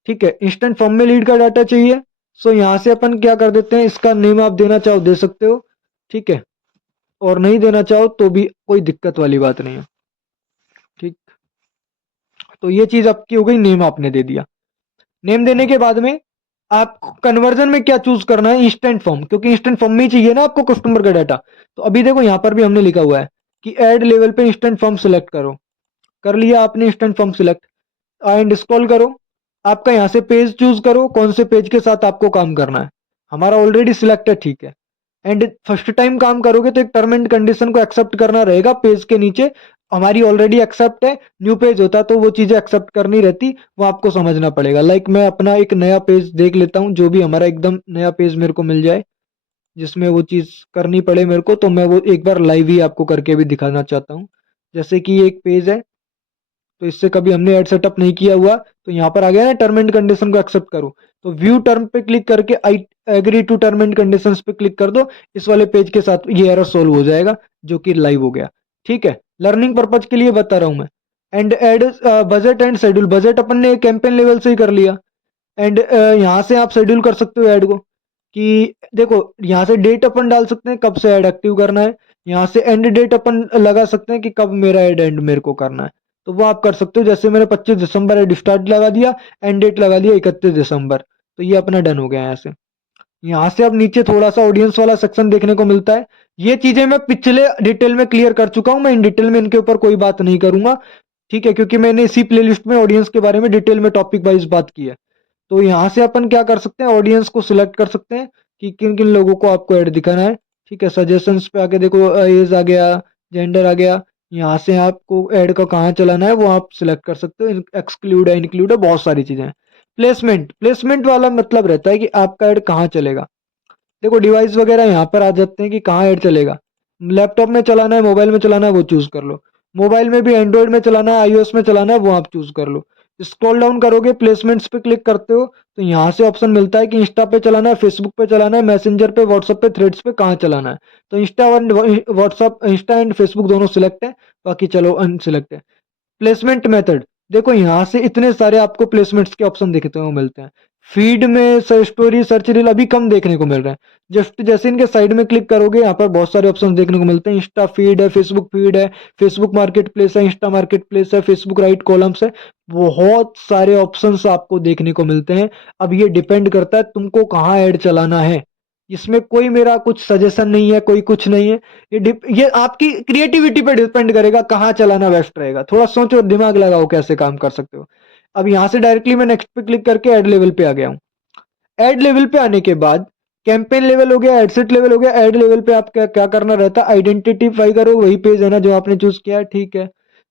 ठीक है, इंस्टेंट फॉर्म में लीड का डाटा चाहिए। सो यहां से अपन क्या कर देते हैं, इसका नेम आप देना चाहो दे सकते हो। ठीक है, और नहीं देना चाहो तो भी कोई दिक्कत वाली बात नहीं है। ठीक, तो ये चीज आपकी हो गई, नेम आपने दे दिया। नेम देने के बाद में आप कन्वर्जन में क्या चूज करना है, इंस्टेंट फॉर्म, क्योंकि इंस्टेंट फॉर्म में ही चाहिए ना आपको कस्टमर का डाटा। तो अभी देखो यहां पर भी हमने लिखा हुआ है कि ऐड लेवल पे इंस्टेंट फॉर्म सिलेक्ट करो। कर लिया आपने instant form select. And scroll करो, आपका यहां से पेज चूज करो, कौन से पेज के साथ आपको काम करना है। हमारा ऑलरेडी सिलेक्ट है, ठीक है। एंड फर्स्ट टाइम काम करोगे तो एक टर्म एंड कंडीशन को एक्सेप्ट करना रहेगा पेज के नीचे। हमारी ऑलरेडी एक्सेप्ट है, न्यू पेज होता तो वो चीजें एक्सेप्ट करनी रहती, वो आपको समझना पड़ेगा। लाइक मैं अपना एक नया पेज देख लेता हूँ, जो भी हमारा एकदम नया पेज मेरे को मिल जाए जिसमें वो चीज करनी पड़े मेरे को, तो मैं वो एक बार लाइव ही आपको करके भी दिखाना चाहता हूँ। जैसे कि ये एक पेज है, तो इससे कभी हमने ऐड सेटअप नहीं किया हुआ, तो यहाँ पर आ गया ना टर्म एंड कंडीशन को एक्सेप्ट करो। तो व्यू टर्म पे क्लिक करके I agree to term and conditions पे क्लिक कर दो। इस वाले पेज के साथ ये एरर सोल्व हो जाएगा, जो कि लाइव हो गया। ठीक है, लर्निंग पर्पज के लिए बता रहा हूं मैं। And ad budget and schedule, budget अपन ने कैंपेन लेवल से ही कर लिया। एंड यहाँ से आप शेड्यूल कर सकते हो ऐड को, कि देखो यहाँ से डेट अपन डाल सकते हैं कब से ऐड एक्टिव करना है। यहाँ से एंड डेट अपन लगा सकते हैं कि कब मेरा एड एंड मेरे को करना है, तो वो आप कर सकते हो। जैसे मैंने 25 दिसंबर एड स्टार्ट लगा दिया, एंड डेट लगा दिया 31 दिसंबर, तो ये अपना डन हो गया यहाँ से। यहाँ से अब नीचे थोड़ा सा ऑडियंस वाला सेक्शन देखने को मिलता है। ये चीजें मैं पिछले डिटेल में क्लियर कर चुका हूं, मैं इन डिटेल में इनके ऊपर कोई बात नहीं करूंगा, ठीक है, क्योंकि मैंने इसी प्लेलिस्ट में ऑडियंस के बारे में डिटेल में टॉपिक वाइज बात की है। तो यहाँ से अपन क्या कर सकते हैं, ऑडियंस को सिलेक्ट कर सकते हैं कि किन किन लोगों को आपको ऐड दिखाना है, ठीक है। सजेशंस पे आके देखो, एज आ गया, जेंडर आ गया, यहाँ से आपको ऐड का कहाँ चलाना है वो आप सिलेक्ट कर सकते हो। एक्सक्लूड है, इंक्लूड है, बहुत सारी चीजें हैं। प्लेसमेंट, प्लेसमेंट वाला मतलब रहता है कि आपका ऐड कहाँ चलेगा। देखो डिवाइस वगैरह यहाँ पर आ जाते हैं कि कहाँ ऐड चलेगा। लैपटॉप में चलाना है, मोबाइल में चलाना है, वो चूज कर लो। मोबाइल में भी एंड्रॉयड में चलाना है, आईओएस में चलाना है, वो आप चूज कर लो। स्क्रॉल डाउन करोगे, प्लेसमेंट्स पे क्लिक करते हो, तो यहाँ से ऑप्शन मिलता है कि इंस्टा पे चलाना है, फेसबुक पे चलाना है, मैसेंजर पे, व्हाट्सएप पे, थ्रेड्स पे कहाँ चलाना है। तो इंस्टा और व्हाट्सएप, इंस्टा एंड फेसबुक दोनों सिलेक्ट है, बाकी चलो अनसिलेक्ट है। प्लेसमेंट मेथड, देखो यहाँ से इतने सारे आपको प्लेसमेंट्स के ऑप्शन देखते हुए मिलते हैं। फीड में सर स्टोरी, सर्च रील अभी कम देखने को मिल रहे हैं। जस्ट जैसे इनके साइड में क्लिक करोगे, यहाँ पर बहुत सारे ऑप्शन देखने को मिलते हैं। इंस्टा फीड है, फेसबुक फीड है, फेसबुक मार्केट प्लेस है, इंस्टा मार्केट प्लेस है, फेसबुक राइट कॉलम्स है, बहुत सारे ऑप्शंस आपको देखने को मिलते हैं। अब ये डिपेंड करता है तुमको कहाँ ऐड चलाना है। इसमें कोई मेरा कुछ सजेशन नहीं है, कोई कुछ नहीं है। ये आपकी क्रिएटिविटी पे डिपेंड करेगा कहाँ चलाना बेस्ट रहेगा। थोड़ा सोचो, दिमाग लगाओ कैसे काम कर सकते हो। अब यहाँ से डायरेक्टली मैं नेक्स्ट पे क्लिक करके ऐड लेवल पे आ गया हूँ। ऐड लेवल पे आने के बाद कैंपेन लेवल हो गया, एडसेट लेवल हो गया। ऐड लेवल पे आप क्या क्या करना रहता है, आइडेंटिफाई करो, वही पेज है ना जो आपने चूज किया है, ठीक है।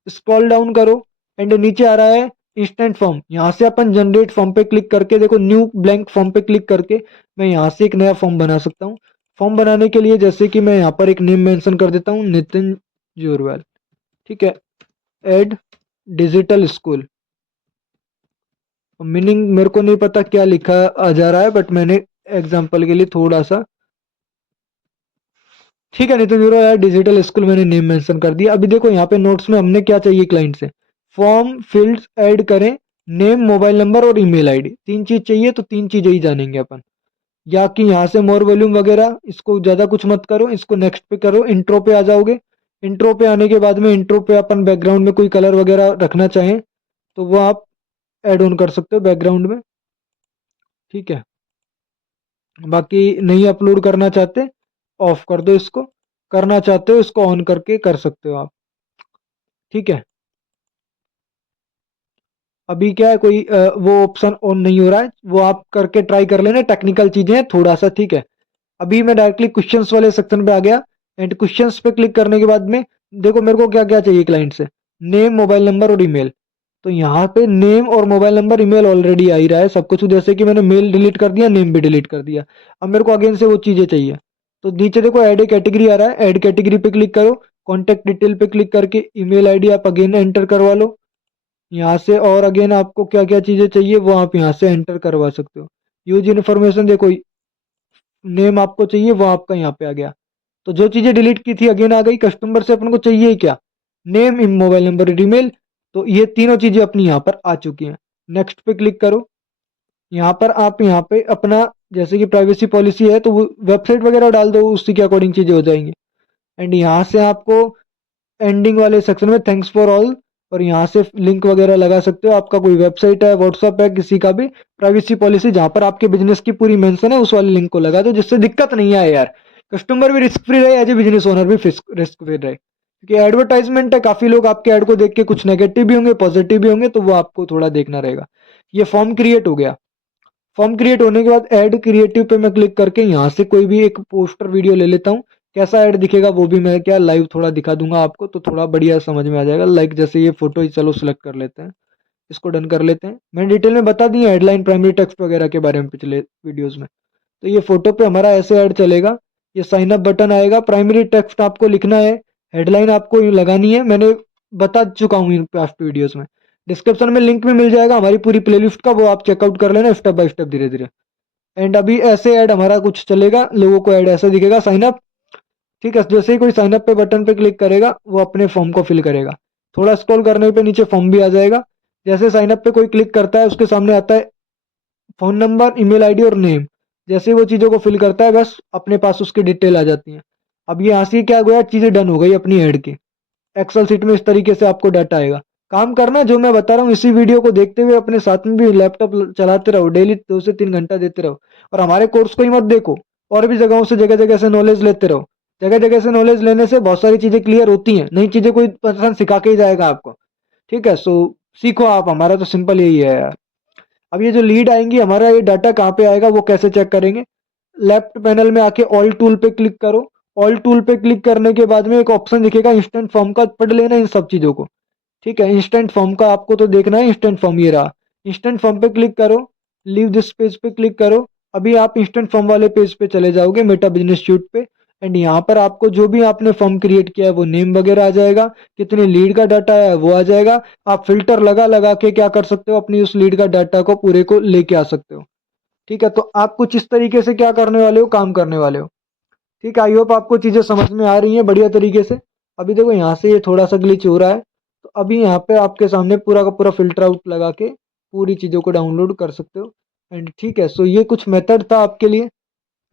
स्क्रॉल डाउन करो एंड नीचे आ रहा है इंस्टेंट फॉर्म। यहाँ से अपन जनरेट फॉर्म पे क्लिक करके, देखो न्यू ब्लैंक फॉर्म पे क्लिक करके मैं यहाँ से एक नया फॉर्म बना सकता हूँ। फॉर्म बनाने के लिए जैसे कि मैं यहाँ पर एक नेम मेंशन कर देता हूँ, नितिन जोरवाल, ठीक है। एड डिजिटल स्कूल, मीनिंग मेरे को नहीं पता क्या लिखा आ जा रहा है, बट मैंने एग्जांपल के लिए थोड़ा सा, ठीक है, नितिन जोरवाल यार डिजिटल स्कूल मैंने नेम मेंशन कर दिया। अभी देखो यहाँ पे नोट्स में हमने क्या चाहिए क्लाइंट से, फॉर्म फील्ड्स ऐड करें, नेम, मोबाइल नंबर और ईमेल आईडी, तीन चीज चाहिए, तो तीन चीजें ही जानेंगे अपन। या कि यहाँ से मोर वॉल्यूम वगैरह, इसको ज्यादा कुछ मत करो, इसको नेक्स्ट पे करो, इंट्रो पे आ जाओगे। इंट्रो पे आने के बाद में इंट्रो पे अपन बैकग्राउंड में कोई कलर वगैरह रखना चाहें तो वो आप ऐड ऑन कर सकते हो बैकग्राउंड में, ठीक है। बाकी नहीं अपलोड करना चाहते, ऑफ कर दो इसको। करना चाहते हो इसको ऑन करके कर सकते हो आप, ठीक है। अभी क्या है, कोई वो ऑप्शन ऑन नहीं हो रहा है, वो आप करके ट्राई कर लेना, टेक्निकल चीजें हैं थोड़ा सा, ठीक है। अभी मैं डायरेक्टली क्वेश्चंस वाले सेक्शन पे आ गया एंड क्वेश्चंस पे क्लिक करने के बाद में देखो मेरे को क्या क्या चाहिए क्लाइंट से, नेम, मोबाइल नंबर और ईमेल। तो यहाँ पे नेम और मोबाइल नंबर, ईमेल ऑलरेडी आ ही रहा है सब कुछ, जैसे कि मैंने मेल डिलीट कर दिया, नेम भी डिलीट कर दिया। अब मेरे को अगेन से वो चीजें चाहिए, तो नीचे देखो ऐड ए कैटेगरी आ रहा है, ऐड कैटेगरी पे क्लिक करो, कॉन्टेक्ट डिटेल पे क्लिक करके ईमेल आईडी आप अगेन एंटर करवा लो यहाँ से। और अगेन आपको क्या क्या चीजें चाहिए वो आप यहाँ से एंटर करवा सकते हो। यूज इन्फॉर्मेशन, देखो नेम आपको चाहिए वो आपका यहाँ पे आ गया, तो जो चीजें डिलीट की थी अगेन आ गई। कस्टमर से अपन को चाहिए ही क्या, नेम, मोबाइल नंबर, ईमेल, तो ये तीनों चीजें अपनी यहाँ पर आ चुकी हैं। नेक्स्ट पे क्लिक करो। यहाँ पर आप यहाँ पे अपना जैसे कि प्राइवेसी पॉलिसी है तो वो वेबसाइट वगैरह डाल दो, उसी के अकॉर्डिंग चीजें हो जाएंगी। एंड यहाँ से आपको एंडिंग वाले सेक्शन में थैंक्स फॉर ऑल, और यहाँ से लिंक वगैरह लगा सकते हो। आपका कोई वेबसाइट है, व्हाट्सअप है, किसी का भी, प्राइवेसी पॉलिसी जहां पर आपके बिजनेस की पूरी मेंशन है उस वाले लिंक को लगा दो, जिससे दिक्कत नहीं आए यार, कस्टमर भी रिस्क फ्री रहे, एज ए बिजनेस ओनर भी रिस्क फ्री रहे। क्योंकि एडवर्टाइजमेंट है, काफी लोग आपके ऐड को देख के कुछ नेगेटिव भी होंगे, पॉजिटिव भी होंगे, तो वो आपको थोड़ा देखना रहेगा। ये फॉर्म क्रिएट हो गया। फॉर्म क्रिएट होने के बाद ऐड क्रिएटिव पे मैं क्लिक करके यहाँ से कोई भी एक पोस्टर वीडियो ले लेता हूँ। कैसा ऐड दिखेगा वो भी मैं क्या लाइव थोड़ा दिखा दूंगा आपको, तो थोड़ा बढ़िया समझ में आ जाएगा। लाइक जैसे ये फोटो ही, चलो सिलेक्ट कर लेते हैं, इसको डन कर लेते हैं। मैंने डिटेल में बता दी है हेडलाइन, प्राइमरी टेक्स्ट वगैरह के बारे में पिछले वीडियोज में। तो ये फोटो पे हमारा ऐसे ऐड चलेगा। ये साइन अप बटन आएगा, प्राइमरी टेक्स्ट आपको लिखना है, हेडलाइन आपको लगानी है, मैंने बता चुका हूँ इन पास्ट वीडियोज में। डिस्क्रिप्शन में लिंक भी मिल जाएगा हमारी पूरी प्लेलिस्ट का, वो आप चेकआउट कर लेना स्टेप बाय स्टेप, धीरे धीरे। एंड अभी ऐसे ऐड हमारा कुछ चलेगा, लोगों को ऐड ऐसा दिखेगा, साइन अप, ठीक है। जैसे ही कोई साइन अप पे बटन पे क्लिक करेगा वो अपने फॉर्म को फिल करेगा। थोड़ा स्क्रॉल करने पे नीचे फॉर्म भी आ जाएगा। जैसे साइन अप पे कोई क्लिक करता है उसके सामने आता है फोन नंबर, ईमेल आईडी और नेम। जैसे वो चीज़ों को फिल करता है बस अपने पास उसकी डिटेल आ जाती है। अब ये यहाँ से क्या गया, चीज़ें डन हो गई अपनी ऐड की। एक्सेल सीट में इस तरीके से आपको डाटा आएगा। काम करना जो मैं बता रहा हूँ, इसी वीडियो को देखते हुए अपने साथ में भी लैपटॉप चलाते रहो, डेली 2 से 3 घंटा देते रहो। और हमारे कोर्स को ही मत देखो, और भी जगहों से जगह जगह से नॉलेज लेते रहो। जगह जगह से नॉलेज लेने से बहुत सारी चीजें क्लियर होती हैं, नई चीजें कोई पर्सन सिखा के ही जाएगा आपको। ठीक है, सो सीखो आप, हमारा तो सिंपल यही है यार। अब ये जो लीड आएंगी, हमारा ये डाटा कहाँ पे आएगा वो कैसे चेक करेंगे। लेफ्ट पैनल में आके ऑल टूल पे क्लिक करो। ऑल टूल पे क्लिक करने के बाद में एक ऑप्शन दिखेगा इंस्टेंट फॉर्म का, पढ़ लेना इन सब चीजों को। ठीक है, इंस्टेंट फॉर्म का आपको तो देखना है, इंस्टेंट फॉर्म ये रहा। इंस्टेंट फॉर्म पे क्लिक करो, लीव दिस पेज पे क्लिक करो। अभी आप इंस्टेंट फॉर्म वाले पेज पे चले जाओगे, मेटा बिजनेस सूट पे। एंड यहाँ पर आपको जो भी आपने फॉर्म क्रिएट किया है वो नेम वगैरह आ जाएगा, कितने लीड का डाटा है वो आ जाएगा। आप फिल्टर लगा लगा के क्या कर सकते हो, अपनी उस लीड का डाटा को पूरे को लेके आ सकते हो। ठीक है, तो आप कुछ इस तरीके से क्या करने वाले हो, काम करने वाले हो। ठीक है, आई होप आपको चीजें समझ में आ रही हैं बढ़िया तरीके से। अभी देखो यहाँ से ये थोड़ा सा ग्लिच हो रहा है, तो अभी यहाँ पे आपके सामने पूरा का पूरा फिल्टर आउट लगा के पूरी चीज़ों को डाउनलोड कर सकते हो। एंड ठीक है, सो ये कुछ मेथड था आपके लिए।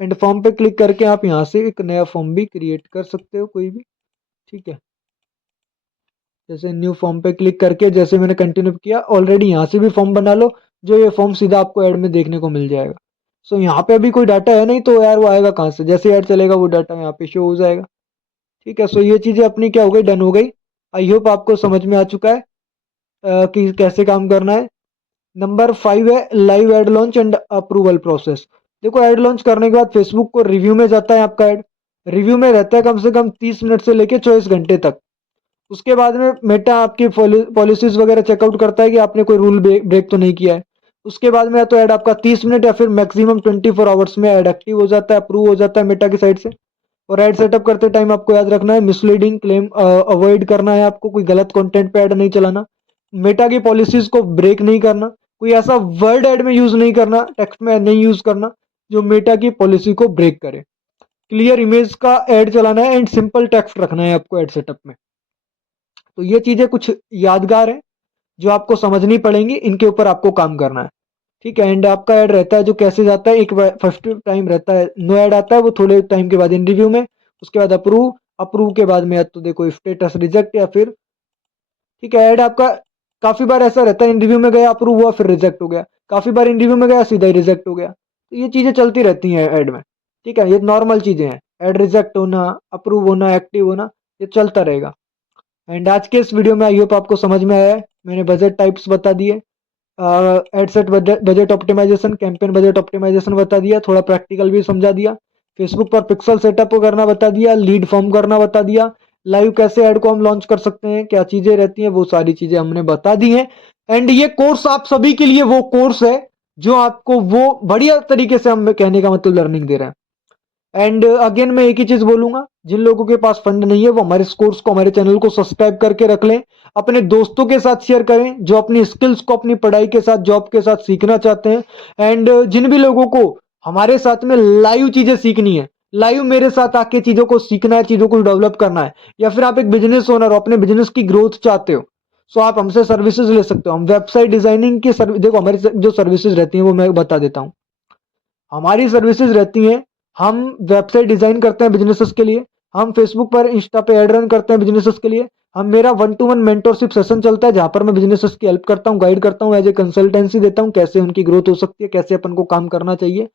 एंड फॉर्म पे क्लिक करके आप यहाँ से एक नया फॉर्म भी क्रिएट कर सकते हो, कोई भी। ठीक है, जैसे न्यू फॉर्म पे क्लिक करके जैसे मैंने कंटिन्यू किया, ऑलरेडी यहाँ से भी फॉर्म बना लो, जो ये फॉर्म सीधा आपको ऐड में देखने को मिल जाएगा। सो यहाँ पे अभी कोई डाटा है नहीं, तो यार वो आएगा कहाँ से, जैसे ऐड चलेगा वो डाटा यहाँ पे शो हो जाएगा। ठीक है, सो ये चीज़ें अपनी क्या हो गई, डन हो गई। आई होप आपको समझ में आ चुका है कि कैसे काम करना है। नंबर 5 है live ad launch and approval process. देखो, एड लॉन्च करने के बाद फेसबुक को रिव्यू में जाता है आपका ऐड। रिव्यू में रहता है कम से कम 30 मिनट से लेके 24 घंटे तक। उसके बाद में मेटा आपकी पॉलिसीज वगैरह चेकआउट करता है कि आपने कोई रूल ब्रेक तो नहीं किया है। उसके बाद में या तो ऐड आपका 30 मिनट या फिर मैक्सिमम 24 आवर्स में ऐड एक्टिव हो जाता है, अप्रूव हो जाता है मेटा की साइड से। और ऐड सेटअप करते टाइम आपको याद रखना है, मिसलीडिंग क्लेम अवॉइड करना है आपको, कोई गलत कंटेंट पे ऐड नहीं चलाना, मेटा की पॉलिसीज को ब्रेक नहीं करना, कोई ऐसा वर्ड ऐड में यूज नहीं करना, टेक्स्ट में नहीं यूज करना जो मेटा की पॉलिसी को ब्रेक करे। क्लियर इमेज का ऐड चलाना है एंड सिंपल टेक्स्ट रखना है आपको ऐड सेटअप में। तो ये चीजें कुछ यादगार है जो आपको समझनी पड़ेंगी, इनके ऊपर आपको काम करना है। ठीक है, एंड आपका ऐड रहता है जो कैसे जाता है, एक फर्स्ट टाइम रहता है नो ऐड आता है, वो थोड़े टाइम के बाद इन रिव्यू में, उसके बाद अप्रूव, अप्रूव के बाद में या तो देखो स्टेटस रिजेक्ट या फिर। ठीक है, ऐड आपका काफी बार ऐसा रहता है, इन रिव्यू में गया अप्रूव हुआ फिर रिजेक्ट हो गया, काफी बार इन रिव्यू में गया सीधा ही रिजेक्ट हो गया। तो ये चीजें चलती रहती हैं ऐड में। ठीक है, ये नॉर्मल चीजें हैं, ऐड रिजेक्ट होना, अप्रूव होना, एक्टिव होना, ये चलता रहेगा। एंड आज के इस वीडियो में आई होप आपको समझ में आया है, मैंने बजट टाइप्स बता दिए, ad set budget optimisation, campaign budget optimisation बता दिया, थोड़ा प्रैक्टिकल भी समझा दिया, फेसबुक पर पिक्सल सेटअप करना बता दिया, लीड फॉर्म करना बता दिया, लाइव कैसे ऐड को हम लॉन्च कर सकते हैं, क्या चीजें रहती हैं, वो सारी चीजें हमने बता दी हैं। एंड ये कोर्स आप सभी के लिए वो कोर्स है जो आपको वो बढ़िया तरीके से हम कहने का मतलब लर्निंग दे रहे हैं। एंड अगेन मैं एक ही चीज बोलूंगा, जिन लोगों के पास फंड नहीं है वो हमारे इस कोर्स को, हमारे चैनल को सब्सक्राइब करके रख लें, अपने दोस्तों के साथ शेयर करें जो अपनी स्किल्स को अपनी पढ़ाई के साथ, जॉब के साथ सीखना चाहते हैं। एंड जिन भी लोगों को हमारे साथ में लाइव चीजें सीखनी है, लाइव मेरे साथ आके चीजों को सीखना है, चीजों को डेवलप करना है, या फिर आप एक बिजनेस ओनर हो, अपने बिजनेस की ग्रोथ चाहते हो, सो आप हमसे सर्विसेज ले सकते हो। हम वेबसाइट डिजाइनिंग की देखो हमारी जो सर्विसेज रहती हैं वो मैं बता देता हूँ। हमारी सर्विसेज रहती हैं, हम वेबसाइट डिजाइन करते हैं बिजनेसेस के लिए, हम फेसबुक पर इंस्टा पे ऐड रन करते हैं बिजनेसेस के लिए, हम मेरा 1-to-1 मेंटरशिप सेशन चलता है जहां पर मैं बिजनेसेस की हेल्प करता हूं, गाइड करता हूं, एज ए कंसल्टेंसी देता हूं, कैसे उनकी ग्रोथ हो सकती है, कैसे अपन को काम करना चाहिए।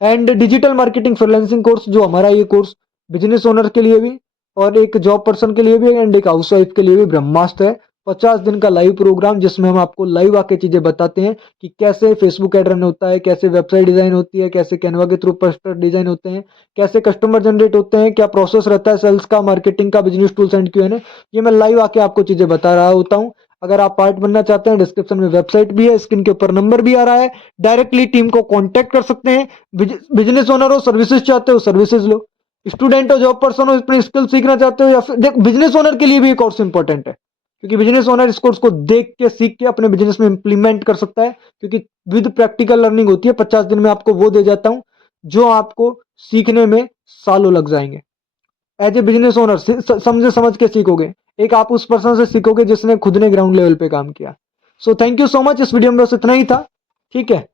And digital marketing freelancing course, जो हमारा ये कोर्स बिजनेस ओनर के लिए भी और एक जॉब पर्सन के लिए भी एंड एक हाउस वाइफ के लिए भी ब्रह्मास्त्र है। 50 दिन का लाइव प्रोग्राम जिसमें हम आपको लाइव आके चीजें बताते हैं कि कैसे फेसबुक एड रन होता है, कैसे वेबसाइट डिजाइन होती है, कैसे कैनवा के थ्रू पोस्टर डिजाइन होते हैं, कैसे कस्टमर जनरेट होते हैं, क्या प्रोसेस रहता है सेल्स का, मार्केटिंग का, बिजनेस टूल्स एंड Q&A। ये मैं लाइव आके आपको चीजें बता रहा होता हूँ। अगर आप पार्ट बनना चाहते हैं, डिस्क्रिप्शन में वेबसाइट भी है, स्क्रीन के ऊपर नंबर भी आ रहा है, डायरेक्टली टीम को कॉन्टेक्ट कर सकते हैं। बिजनेस ओनर हो, सर्विसेज चाहते हो, सर्विसेज लो, स्टूडेंट हो, जॉब पर्सन हो, अपनी स्किल सीखना चाहते हो, या फिर देख बिजनेस ओनर के लिए भी एक कोर्स इंपॉर्टेंट है, क्योंकि बिजनेस ओनर इस कोर्स को देख के सीख के अपने बिजनेस में इंप्लीमेंट कर सकता है, क्योंकि विद प्रैक्टिकल लर्निंग होती है। 50 दिन में आपको वो दे जाता हूं जो आपको सीखने में सालों लग जाएंगे। एज ए बिजनेस ओनर समझे समझ के सीखोगे, एक आप उस पर्सन से सीखोगे जिसने खुद ने ग्राउंड लेवल पे काम किया। So thank you so much, इस वीडियो में बस इतना ही था। ठीक है,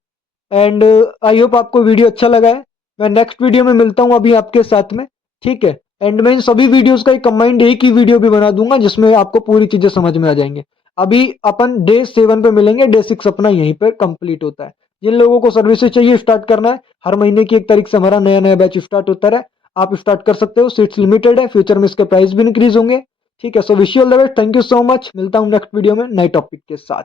एंड आई होप आपको वीडियो अच्छा लगा है। मैं नेक्स्ट वीडियो में मिलता हूं अभी आपके साथ में। ठीक है, एंड में इन सभी वीडियोस का एक कंबाइंड एक ही वीडियो भी बना दूंगा जिसमें आपको पूरी चीजें समझ में आ जाएंगे। अभी अपन डे 7 पे मिलेंगे, डे 6 अपना यहीं पे कंप्लीट होता है। जिन लोगों को सर्विसेज चाहिए स्टार्ट करना है, हर महीने की 1 तारीख से हमारा नया नया बैच स्टार्ट होता है, आप स्टार्ट कर सकते हो। सीट्स लिमिटेड है, फ्यूचर में इसके प्राइस भी इंक्रीज होंगे। ठीक है, so wish you all the best, thank you so much. मिलता हूँ नेक्स्ट वीडियो में नए टॉपिक के साथ।